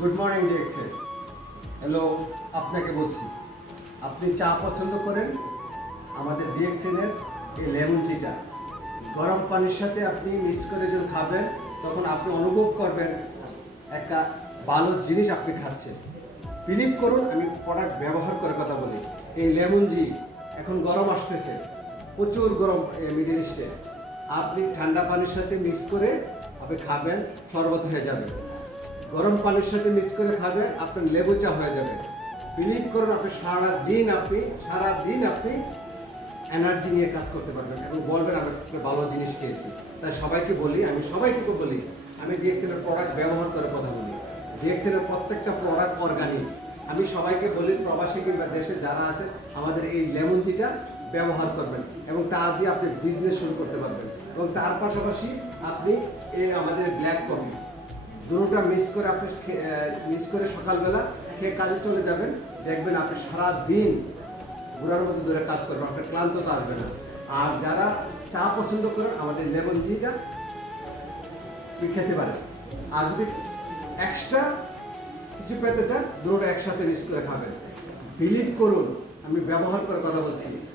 Good morning DXL. Hello, আপনাকে বলছি, আপনি চা পছন্দ করেন, আমাদের ডিএক্সএলের এই লেমন টিটা গরম পানির সাথে আপনি মিক্স করে যখন খাবেন তখন আপনি অনুভব করবেন একটা ভালো জিনিস আপনি খাচ্ছেন। বিলিভ করুন, আমি প্রোডাক্ট ব্যবহার করে কথা বলি। এই লেমন জি এখন গরম আসতেছে, প্রচুর গরম মিডল ইস্টে। আপনি ঠান্ডা পানির সাথে মিক্স করে আপনি খাবেন, শরবত হয়ে যাবে। গরম পানির সাথে মিক্স করে খাবেন, আপনার লেবু চা হয়ে যাবে। বিলিভ করুন, আপনি সারাদিন আপনি এনার্জি নিয়ে কাজ করতে পারবেন এবং বলবেন আমি ভালো জিনিস খেয়েছি। তাই সবাইকে বলি, আমি ডিএক্সএলের প্রোডাক্ট ব্যবহার করে কথা বলি। ডিএক্সএলের প্রত্যেকটা প্রোডাক্ট অর্গানিক। আমি সবাইকে বলি, প্রবাসী কিংবা দেশে যারা আছে, আমাদের এই লেমন টিটা ব্যবহার করবেন এবং তা দিয়ে আপনি বিজনেস শুরু করতে পারবেন। এবং তার পাশাপাশি আপনি আমাদের ব্ল্যাক কফি দুটোটা মিক্স করে সকালবেলা খেয়ে কাজে চলে যাবেন, দেখবেন আপনি সারাদিন ঘোরার মতো দূরে কাজ করবেন, আপনার ক্লান্ততা আসবে না। আর যারা চা পছন্দ করেন, আমাদের লেমন টিটা খেতে পারেন। আর যদি এক্সট্রা কিছু পেতে চান, দুটো একসাথে মিক্স করে খাবেন। বিলিভ করুন, আমি ব্যবহার করে কথা বলছি।